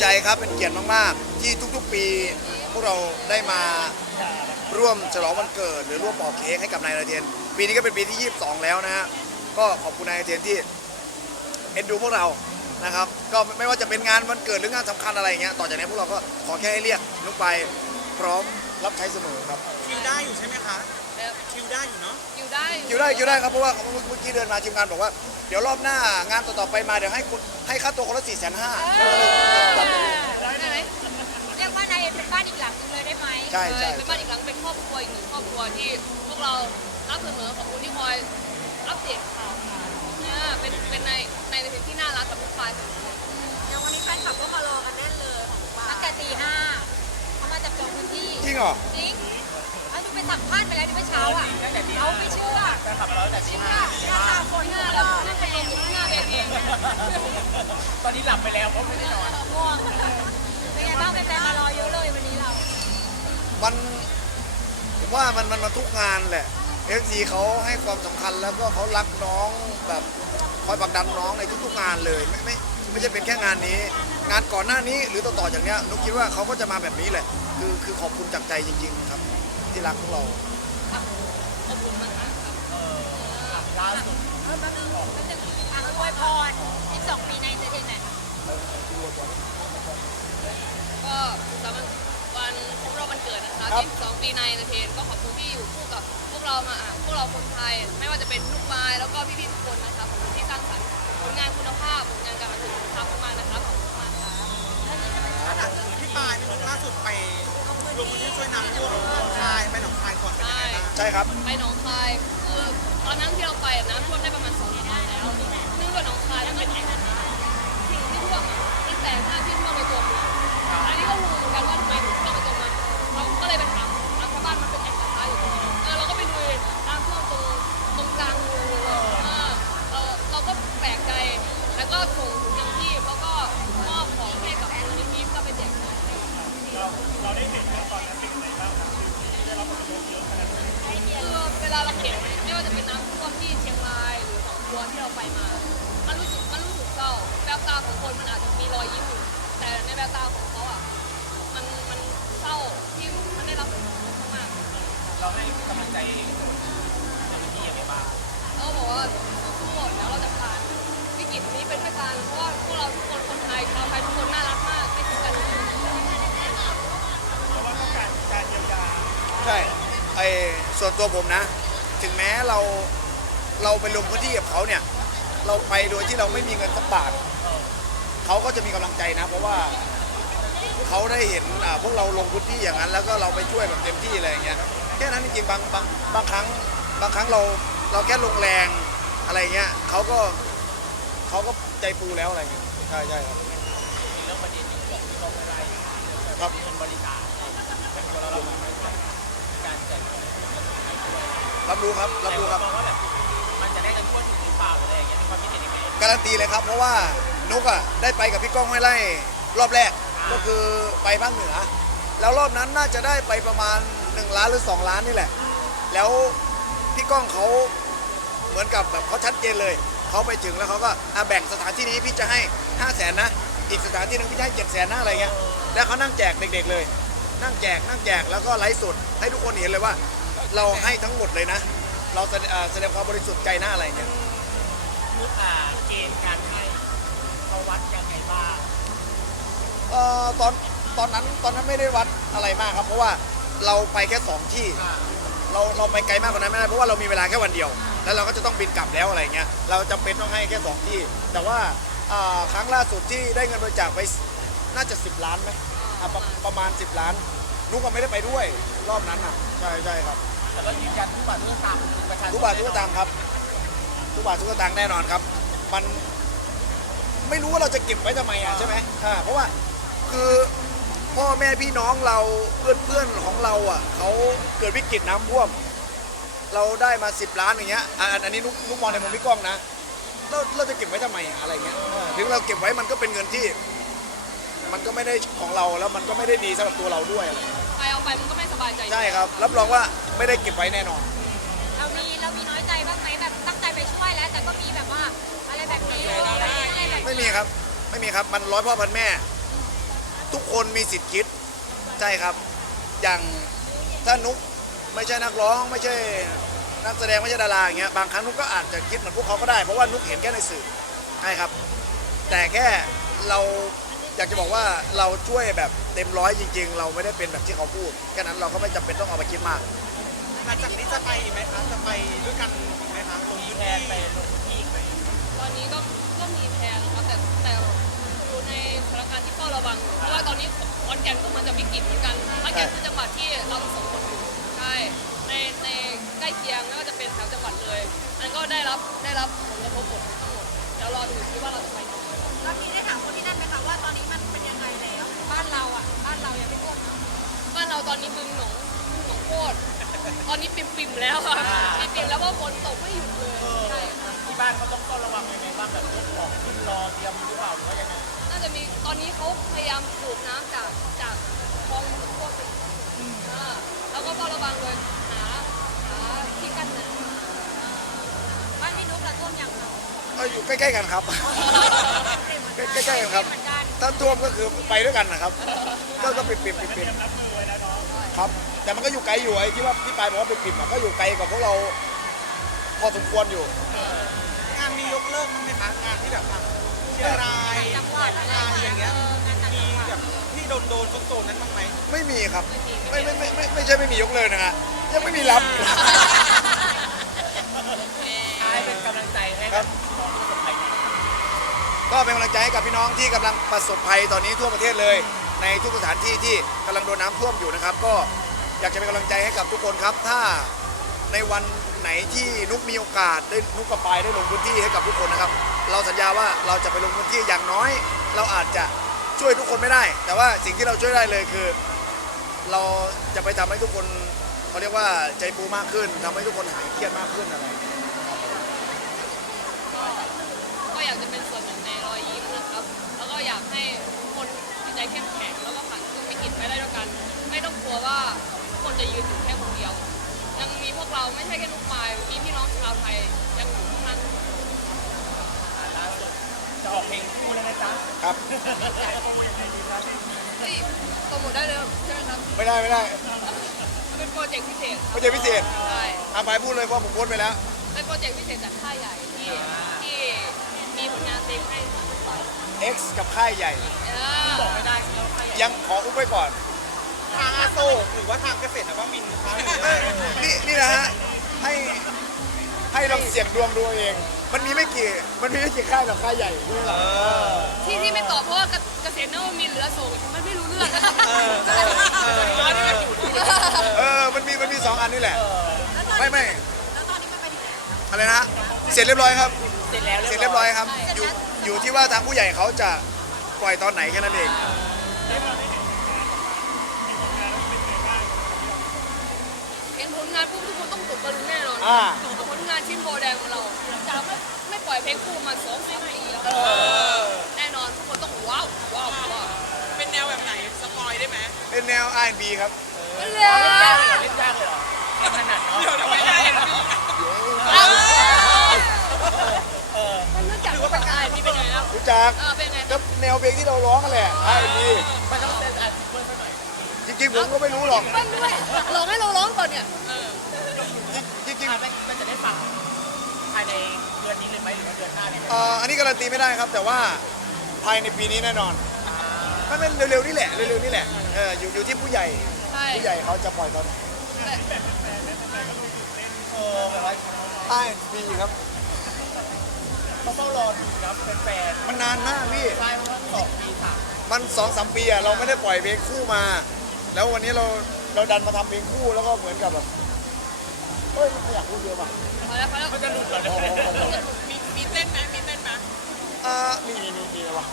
ใจครับเป็นเกียรติมากๆ ที่ทุกๆปีพวกเราได้มาร่วมฉลองวันเกิด หรือร่วมปอกเค้กให้กับนายนาเทนปีนี้ก็เป็นปีที่ 22 แล้วนะฮะก็ขอบคุณนายนาเทนที่เอ็นดูพวกเรานะครับ ก็ไม่ว่าจะเป็นงานวันเกิดหรืองานสำคัญอะไรอย่างเงี้ยต่อจากนี้พวกเราก็ขอแค่ให้เรียกนุกไปพร้อมรับใช้เสมอครับ คิวได้อยู่ใช่ไหมคะแล้วคิวได้อยู่เนาะ อยู่ได้ คิวได้คิวได้ครับเพราะว่าเมื่อกี้เดินมาทีมงานบอกว่าเดี๋ยวรอบหน้างานต่อๆไปมาเดี๋ยวให้คุณให้ค่าตัวคนละสี่แสนห้าได้ไหมเรียกว่านายเป็นบ้านอีกหลังนึงเลยได้ไหมใช่ใช่ เป็นบ้านอีกหลังเป็นครอบครัวอีกหนึ่งครอบครัวที่พวกเรารับเสมอขอบคุณที่คอยอัปเดตข่าวเนี่ยเป็นเป็นในในในที่น่ารักกับทุกฝ่ายเสมออย่างวันนี้แฟนคลับก็มารอกันแน่นเลยตั้งแต่ตีห้าเขามาจับจองพื้นที่จริงเหรอ จริง เชื่อแฟนคลับเราตั้งแต่ตีห้าหน้าตาคนหหน้าน้าเราเรานั่งไปลงอยู่ข้างหน้าเวทีตอนนี้หลับไปแล้วเพราะไม่ได้นอนง่วงเป็นไงบ้างแฟนๆมารอเยอะเลยวันนี้เรามันผมว่ามันมันมาทุกงานแหละเอฟซีเขาให้ความสำคัญแล้วก็เขารักน้องแบบคอยผลักดันน้องในทุกๆงานเลยไม่ไม่ไม่ใช่เป็นแค่งานนี้ งานก่อนหน้านี้หรือต่อๆจากเนี้ยนุกคิดว่าเขาก็จะมาแบบนี้แหละ คือคือขอบคุณจากใจจริง ๆ ครับ ที่รักพวกเรา ขอบคุณมากครับ ล่าสุดเออแป๊บนึงแป๊บนึงอะอวยพร12ปีในเตอร์เทนไหนอยก็สำหรับวันครบรอบวันเกิดนะคะครับ 22ปีในเอนเตอร์เทนก็ขอบคุณที่อยู่คู่กับพวกเรามาอะพวกเราคนไทย ไม่ว่าจะเป็นลูกไม้แล้วก็พี่ๆทุกคนนะคะขอบคุณที่สร้างสรรค์ผลงานคุณภาพผลงานการบันเทิงคุณภาพมากๆนะคะขอบคุณมากค่ะพี่ปายพี่นุ๊กล่าสุดไปลงพื้นที่ช่วยน้ำท่วมหนองคายไปหนองคายก่อนเป็นยังไงบ้าง ใช่ครับ ไปหนองคายคื อตอนนั้นที่เราไปอะน้ำท่วมได้ประมาณสองปีแล้วนึกว่าหนองคายมันเป็นแอ่งน้ำสิ่งที่ท่วมอะมันแสบมากที่ท่วมในตัวเมืองอันนี้ก็งงเหมือนกันว่าทำไมถึงท่วมในตัวเมืองเราก็เลยไปถามถามชาวบ้านมันเป็นแอ่งกระทะอยู่ตรงนี้เออเราก็ไปดูเลยน้ำท่วมตรงตรงกลางเมืองเลยเออเราเราก็แปลกใจแล้วก็ส่งถุงยังชีพแล้วก็มอบของให้กับมูลนิธิก็ไปแจกจ่าย คือเวลาเราเห็นไม่ว่าจะเป็นน้ำท่วมที่เชียงรายหรือหนองบัวที่เราไปมา มันรู้สึกมันรู้สึกเศร้าแววตาของ คนมันอาจจะมีรอยยิ้มอยู่แต่ในแววตาของเขาอะมันมันเศร้าที่มันได้รับผลกระทบมากเราให้กำลังใจเจ้าหน้าที่ยังไงบ้างๆแล้วก็บอกว่าทุกคนแล้วเราจะผ่านวิกฤตนี้ไปด้วยกันเพราะว่าพวกเราทุกคนคนไทยชาวไทยทุกคนน่ารักมากไม่ทิ้งกันใช่ไอส่วนตัวผมนะ ถึงแม้เราเราไปลงพื้นที่กับเขาเนี่ย เราไปโดยที่เราไม่มีเงินสักบาท เขาก็จะมีกำลังใจนะ เพราะว่าเขาได้เห็นอ่าพวกเราลงพื้นที่อย่างนั้น แล้วก็เราไปช่วยแบบเต็มที่อะไรอย่างเงี้ยแค่นั้นจริงๆบางบางบางครั้งบางครั้งเราเราแค่ลงแรงอะไรเงี้ยเขาก็เขาก็ใจฟูแล้วอะไรเงี้ยใช่ใช่ครับมีเรื่องประเด็นที่บอกที่เราไม่ได้ครับเงินบริจาคเป็นคนเรามาการแจกรับรู้ครับรับรู้ครับมองว่าแบบมันจะได้กันทั่วถึงหรือเปล่าหรืออะไรอย่างเงี้ยมีความคิดเห็นยังไงการันตีเลยครับเพราะว่า นุกอะได้ไปกับพี่ก้องห้วยไร่รอบแรกก็คือไปภาคเหนือ แล้วรอบนั้นน่าจะได้ไปประมาณ 1 ล้านหรือ 2 ล้านนี่แหละ แล้วพี่ก้องเขาเหมือนกับแบบเขาชัดเจนเลย เขาไปถึงแล้วเขาก็อะแบ่งสถานที่นี้พี่จะให้ 5 0 0แสนนะ อีกสถานที่หนึ่งพี่จะให้เจ็ดแสนนะอะไรเงี้ยแล้วเขานั่งแจกเด็ก ๆเลย นั่งแจกนั่งแจกแล้วก็ไลฟ์สดให้ทุกคนเห็นเลยว่า เราให้ทั้งหมดเลยนะ เราแสดอ่าแสดงความบริสุทธิ์ใจหน้าอะไรเงี้ย มุกอ่าเกณฑ์การให้ เขาวัดยังไงบ้างเอ่อตอนตอนนั้นตอนนั้นไม่ได้วัดอะไรมากครับ เพราะว่าเราไปแค่สองที่เราเราไปไกลมากกว่านั้นไม่ได้เพราะว่าเรามีเวลาแค่วันเดียว แล้วเราก็จะต้องบินกลับแล้วอะไรเงี้ยเราจำเป็นต้องให้แค่สองที่ แต่ว่าอ่าครั้งล่าสุดที่ได้เงินบริจาคไปน่าจะ 10 ล้านไหมอะประประมาณ 10 ล้าน นุกก็ไม่ได้ไปด้วยรอบนั้นอะใช่ใช่ครับแต่ก็ยืนยันทุกบาททุกสตางค์คือประชาชนทุกบาททุกสตางค์ครับทุกบาททุกสตางค์แน่นอนครับ มัน ไม่รู้ว่าเราจะเก็บไว้ทำไมอะใช่ไหมอ่าเพราะว่าคือพ่อแม่พี่น้องเราเพื่อนเพื่อนๆของเราอะเขาเกิดวิกฤตน้ำท่วม เราได้มา 10 ล้านอย่างเงี้ยอะอันอันนี้นุกนุกมองในมุมพี่ก้องนะเราเราจะเก็บไว้ทำไมอะอะไรเงี้ยเออถึงเราเก็บไว้มันก็เป็นเงินที่ มันก็ไม่ได้ของเราแล้วมันก็ไม่ได้ดีสำหรับตัวเราด้วยอะไรเงี้ยใครเอาไปมันก็ไม่สบายใจใช่ครับ รับรองว่าไม่ได้เก็บไว้แน่นอน เรามีเรามีน้อยใจบ้างไหมแบบตั้งใจไปช่วยแล้ว แต่ก็มีแบบว่าอะไรแบบนี้อะ ไรแบบไม่มีครับ ไม่มีครับ มันร้อยพ่อพันแม่ ทุกคนมีสิทธิ์คิด ใช่ครับ อย่างถ้านุกไม่ใช่นักร้องไม่ใช่นักแสดงไม่ใช่ดาราอย่างเงี้ย บางครั้งนุกก็อาจจะคิดเหมือนพวกเขาก็ได้ เพราะว่านุกเห็นแค่ในสื่อ ใช่ครับ แต่แค่เราอยากจะบอกว่าเราช่วยแบบเต็มร้อยจริง ๆ เราไม่ได้เป็นแบบที่เขาพูด แค่นั้นเราก็ไม่จำเป็นต้องเอาไปคิดมาก หลังจากนี้จะไปอีกไหมคะ จะไปด้วยกันอีกไหมคะลงพื้นที่ไปลงพื้นที่อีกไหมตอนนี้ก็ก็มีแพลน การณ์ที่เฝ้าระวังอยู่เพราะว่าตอนนี้ขอนแก่นก็เหมือนจะวิกฤตเหมือนกันขอนแก่นคือจังหวัดที่เราทั้งสองคนอยู่ใช่ในในใกล้เคียงไม่ว่าจะเป็นแถวจังหวัดเลยมันก็ได้รับได้รับผลกระทบหมดทั้งหมดเดี๋ยวรอดูที่ว่าเราจะไปไหนแล้วพี่ได้ถามคนที่นั่นไหมคะว่าตอนนี้มันเป็นยังไงแล้วบ้านเราอะบ้านเรายังไม่ท่วมเนอะบ้านเราตอนนี้บึงหนองบึงหนองโคตรตอนนี้ปิ่มๆแล้วค่ะปิ่มๆแล้วเพราะฝนตกไม่หยุดเลยใช่ค่ะ ที่บ้านเขาต้องเฝ้าระวังยังไงบ้างแบบเรื่องของขึ้นรอเตรียมหรือเปล่าหรือว่ายังไงน่า จะมีตอนนี้เขาพยายามสูบน้ำจากจากคลองโคตรไปอ่าแล้วก็เฝ้าระวังเลยหาหาที่กั้นน้ำบ้านพี่นุ๊กระท่วมอย่างเราก็อยู่ใกล้ๆกันครับ ใกล้ๆกันครับเหมือนกันถ้าท่วมก็คือไปด้วยกันนะครับ ก็ก็ปิดปิดปิดปิดครับ แต่มันก็อยู่ไกลอยู่ไอ้ที่ว่าพี่ปายบอกว่าปิดปิดมันก็อยู่ไกลกับพวกเราพอสมควรอยู่ งานมียกเลิกบ้างไหมคะงานที่แบบทางเชียงรายจังหวัดอะไรงานออย่างย่างเงี้เงี้ยยเอองานต่างมีจังหวัดแบบที่โดนโดนๆโซนๆนั้นบ้างไหมไม่มีครับ ไม่ไม่ไม่ไม่ไม่ใช่ไม่มียกเลิกนะฮะยังไม่มีรับให้เป็นกำลังใจให้ครับก็เป็นกำลังใจให้กับพี่น้องที่กำลังประสบภัยตอนนี้ทั่วประเทศเลย ในทุกสถานที่ที่กำลังโดนน้ำท่วมอยู่นะครับ ก็อยากจะเป็นกำลังใจให้กับทุกคนครับ ถ้าในวันไหนที่นุกมีโอกาสได้นุกกับปายได้ลงพื้นที่ให้กับทุกคนนะครับ เราสัญญาว่าเราจะไปลงพื้นที่อย่างน้อย เราอาจจะช่วยทุกคนไม่ได้ แต่ว่าสิ่งที่เราช่วยได้เลยคือ เราจะไปทำให้ทุกคนเขาเรียกว่าใจปูมากขึ้นทำให้ทุกคนหายเครียดมากขึ้นอะไรก็อยากจะเป็นส่วนหนึ่งในรอยยิ้มนะครับ แล้วก็อยากให้คนจิตใจเข้มแข็งแล้วก็ผ่านช่วงวิกฤตไปได้ด้วยกัน ไม่ต้องกลัวว่าทุกคนจะยืนอยู่แค่คนเดียว ยังมีพวกเราไม่ใช่แค่ลูกปลายมีพี่น้องชาวไทยยังอยู่ทั้งนั้นล่าสุดจะ ออกเพลงคู่แล้วนะจ๊ะครับ อยากจะโปรโมทยังไงดีครับที่โปรโมทได้เลยใช่ไหมครับไม่ได้ไม่ได้มันเป็นโปรเจกต์พิเศษไม่ใช่พิเศษใช่อาไปพูดเลยเพราะผมโพสต์ไปแล้ว เป็นโปรเจกต์พิเศษจากค่ายใหญ่ที่ที่มีผลงานเพลงให้ปล่อย X กับค่ายใหญ่ เออบอกไม่ได้ใช่ไหมว่ายังขออุ้มไว้ก่อน ทางอาโศกหรือว่าทางเกษตรนวมินทร์คะหรือว่าเอ้ยนี่นี่นะฮะให้ให้ลองเสี่ยงดวงดูเอง มันมีไม่กี่มันมีไม่กี่ค่ายกับค่ายใหญ่ใช่ไหมล่ะที่ที่ไม่ตอบเพราะว่าเกษตรนวมินทร์เหลือโศกมันไม่รู้เรื่องนะย้อนที่มันอยู่ที่เออมันมีมันมีสองอันนี่แหละแล้วตอนไม่นี้ไม่แล้วตอนนี้มันไปถึงไหนแล้วอะไรนะฮะเสร็จเรียบร้อยครับ เสร็จแล้วเสร็จเรียบร้อยครับ อยู่อยู่ที่ว่าทางผู้ใหญ่เขาจะปล่อยตอนไหนแค่นั้นเอง เห็นผลงานปุ๊บทุกคนต้องตกตะลึงแน่นอนอ่า ผลงานชิ้นโบแดงของเรา จากไม่ไม่ปล่อยเพลงคู่มาสองสามปีแล้วแน่นอนทุกคนต้องว้าวว้าวว้าวเป็นแนวแบบไหนสปอยได้ไหมเป็นแนว R&B ครับเล่เล่นยากเลยเล่นยากเลยเหรอทำถนัดเนาะเดี๋ยวไม่ได้มันรู้จักว่าเป็นอะไรนี่เป็นไงครับรู้จักเออเป็นไงคก็รับแนวเพลงที่เราร้องกันแหละ R&B มันต้องเต้นอ่านซิงเกิลสักหน่อยจริงๆผมก็ไม่รู้หรอกมันด้วยลองให้เราร้องก่อนเนี่ย จริงๆ อ่ามันจะได้ฟังภายในเดือนนี้เลยไหมหรือว่าเดือนหน้าเนี่ยเอ่ออันนี้การันตีไม่ได้ครับ แต่ว่าภายในปีนี้แน่นอนไม่ไม่เร็วๆนี่แหละเร็วๆนี่แหละเอออยู่อยู่ที่ผู้ใหญ่ใช่ผู้ใหญ่เขาจะปล่อยตอนไหนเออแบบว่าใต้ปีครับ เขาเฝ้ารอดูนะแฟนมันนานมากพี่ ๆใช่เพราะว่าสองปีสามมันสองสามปีอะเราไม่ได้ปล่อยเพลงคู่มา แล้ววันนี้เราเราดันมาทำเพลงคู่แล้วก็เหมือนกับแบบเฮ้ยไม่อยากพูดเยอะป่ะพอแล้วพอแล้วเขาจะหลุดเหรอโอ้โห มีมีเต้นไหมมีเต้นไหมอ่ามีมีมีมีอะไรวะ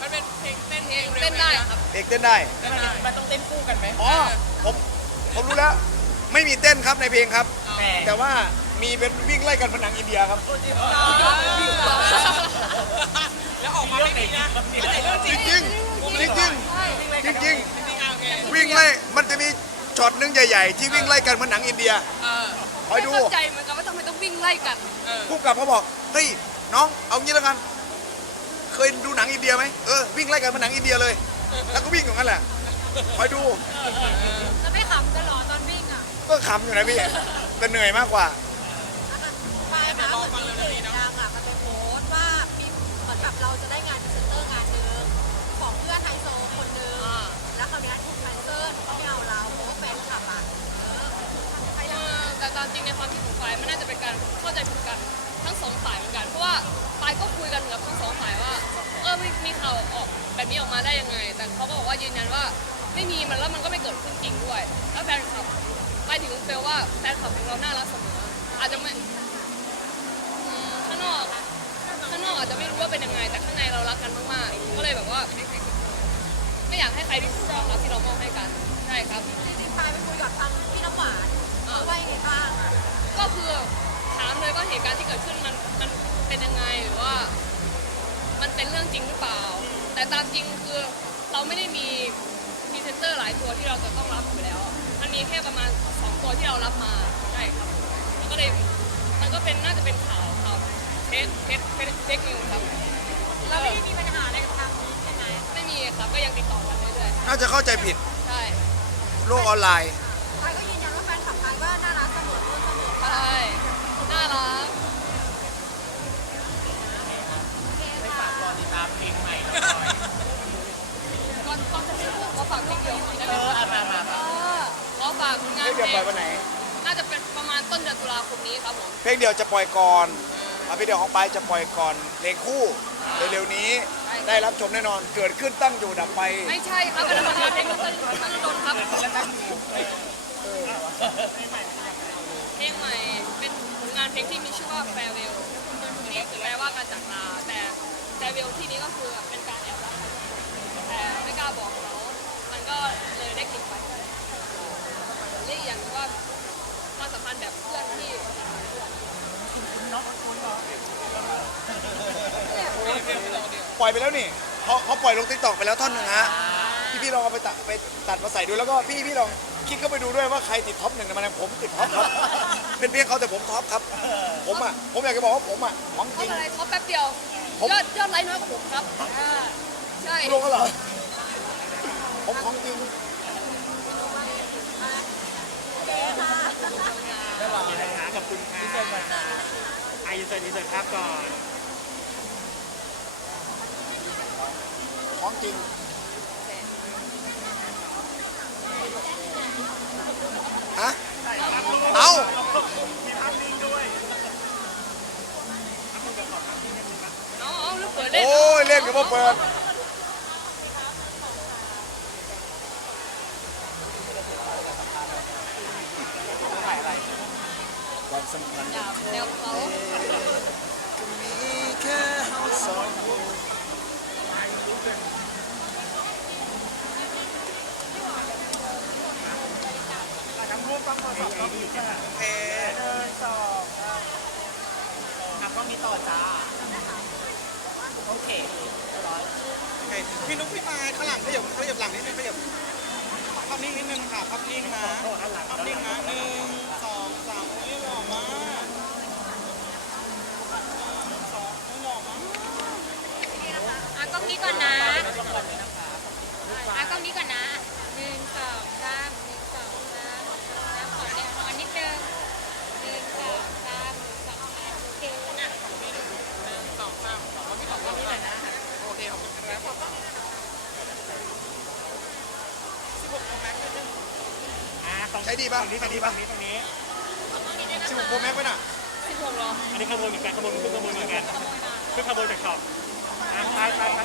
มันเป็นเพลงเต้นเพลงเต้นได้ครับเพลงเต้นได้มันต้องเต้นคู่กันไหมอ๋อ ผมผมรู้แล้ว ไม่มีเต้นครับในเพลงครับ แต่แต่ว่ามีเป็นวิ่งไล่กันผนังอินเดียครับแล้วออกมาไม่ดีนะไม่ใช่เรื่องจจริงริงจริงจริงใช่จริงจริงจริงๆอะโอเคๆวิ่งไล่มันจะมีช็อตหนึงใหญ่ๆ ที่วิ่งไล่กันเหมือนหนังอินเดียคอยไม่ดู เข้าใจเหมือนกันว่าทำไมต้องวิ่งไล่กันผู้กำกับเขาบอกเฮ้ยน้องเอางี้แล้วกัน เคยดูหนังอินเดียไหมเออวิ่งไล่กันเหมือนหนังอินเดียเลย แล้วก็วิ่งอย่างนั้นแหละคอยดูแล้วไม่ขำกันเหรอตอนวิ่งอะ ก็ขำอยู่นะพี่แต่เหนื่อยมากกว่า ในความคิดของฝ่ายมันน่าจะเป็นการเข้าใจผิดกันทั้งสองฝ่ายเหมือนกันเพราะว่าฝ่ายก็คุยกันกับทั้งสองฝ่ายว่าเออมีมีข่าวออกแบบนี้ออกมาได้ยังไง แต่เขาก็บอกว่ายืนยันว่าไม่มีมันแล้วมันก็ไม่เกิดขึ้นจริงด้วย แล้วแฟนคลับไปถึงเฟลว่าแฟนคลับของเราน่ารักเสมออาจจะไม่ข้างนอกข้างนอกอาจจะไม่รู้ว่าเป็นยังไง แต่ข้างในเรารักกันมากๆก็เลยแบบว่าไม่อยากให้ใครที่ถูกความรักที่เรามอบให้กันใช่ครับจริงๆไปไปคุยกับทางพี่น้ำหวาน ว่ายังไงบ้างอะก็คือถามเลยว่าเหตุการณ์ที่เกิดขึ้นมันมันเป็นยังไงหรือว่า มันเป็นเรื่องจริงหรือเปล่า แต่ตามจริงคือเราไม่ได้มีพรีเซนเตอร์หลายตัวที่เราจะต้องรับอยู่แล้ว มันมีแค่ประมาณสองตัวที่เรารับมาใช่ครับมันก็เลยมันก็เป็นน่าจะเป็นข่าวข่าวเท็จเท็จเท็จเท็จนิวครับเราไม่ได้มีปัญหาอะไรกับทางนี้ใช่ไหมไม่มีครับก็ยังติดต่อกันเรื่อยน่าจะเข้าใจผิดๆใช่ โลกออนไลน์ารักไม่ฝากรอติดตามเพลงใหม่หน่อยก่อนก่อนจะไปพูดขอฝากเพลงเดียวได้ไหมเออครับเอามามาเออขอฝากงานเพลงเพเดียวลปล่อยวันไหน น่าจะเป็นประมาณต้นเดือนตุลาคมนี้ครับผม เพลงเดียวจะปล่อยก่อนอะเพลงเดียวของไปายจะปล่อยก่อน เพลงคู่เร็วๆนี้ได้รับชมแน่นอน เกิดขึ้นตั้งอยู่ดับไป ไม่ใช่ครับอันนั้นเป็นงานเพลงต้นต้นต้นครับ เพลงใหม่ เป็นผลงานเพลงที่มีชื่อว่า farewell นี่คือแปลว่าการจากลาแต่ farewell ที่นี้ก็คือเป็นการแอบรักกันแต่ไม่กล้าบอกเขามันก็เลยได้กลิ่นไปเรียกอย่างหนึงว่าความสัมพันธ์แบบเพื่อนที่ปล่อยไปแล้วนี่เขาเขาปล่อยลงทิกตอกไปแล้วท่อนหนึ่งฮะพี่พี่ลองเอาไปตัดไปตัดมาใส่ดูแล้วก็พี่พี่ลองคลิกเข้าไปดูด้วยว่าใครติดท็อปหนึ่งในมันผมติดท็อปครับ เป็นเพียงเขาแต่ผมท็อปครับ ผมอะผมอยากจะบอกว่าผมอะของจเขาริง อะไรเขาแป๊บเดียว ผม ยอดยอดไลค์น้อยกว่าผมครับอ่าใช่ลงแล้วเหรอผมของจริงขอบคุณค่ะไอยูเซอร์ดีเซอร์ภาพก่อน ของจริง ฮะ เอา เอาเอาลูกเปิดเล่น โอ้ยเล่นกับเปิดความสำคัญแนวเขาก็มีแค่เฮาสองคนทั้งรูปต้องขอสอบต้องมีค่ะโอเคเดินสอบอะก็มีต่อจ้า โอเคเรียบร้อย โอเคพี่นุ๊กพี่ปายข้างหลังขยับขยับหลังนิดนึงขยับภาพนิ่งนิดนึงค่ะภาพนิ่งนะโอ้ด้านหลังภาพนิ่งนะหนึ่งสองสามโอ้ยหล่อมากหนึ่งสองโอ้ยหล่อมากอะกล้องนี้ก่อนนะอะกล้องนี้ก่อนนะ ช้ดีป่ะฝั่นี้ฝั่งนี้ฝั่งนี้ตรงนี้สิบหกโปรแม็กไปน่ะสิบหกหรออันนี้ขโมยเหมือนกันขโมยขึ้นขโมยเหมือนกันเพิ่งขโมยจากช็อปอะไปไปไป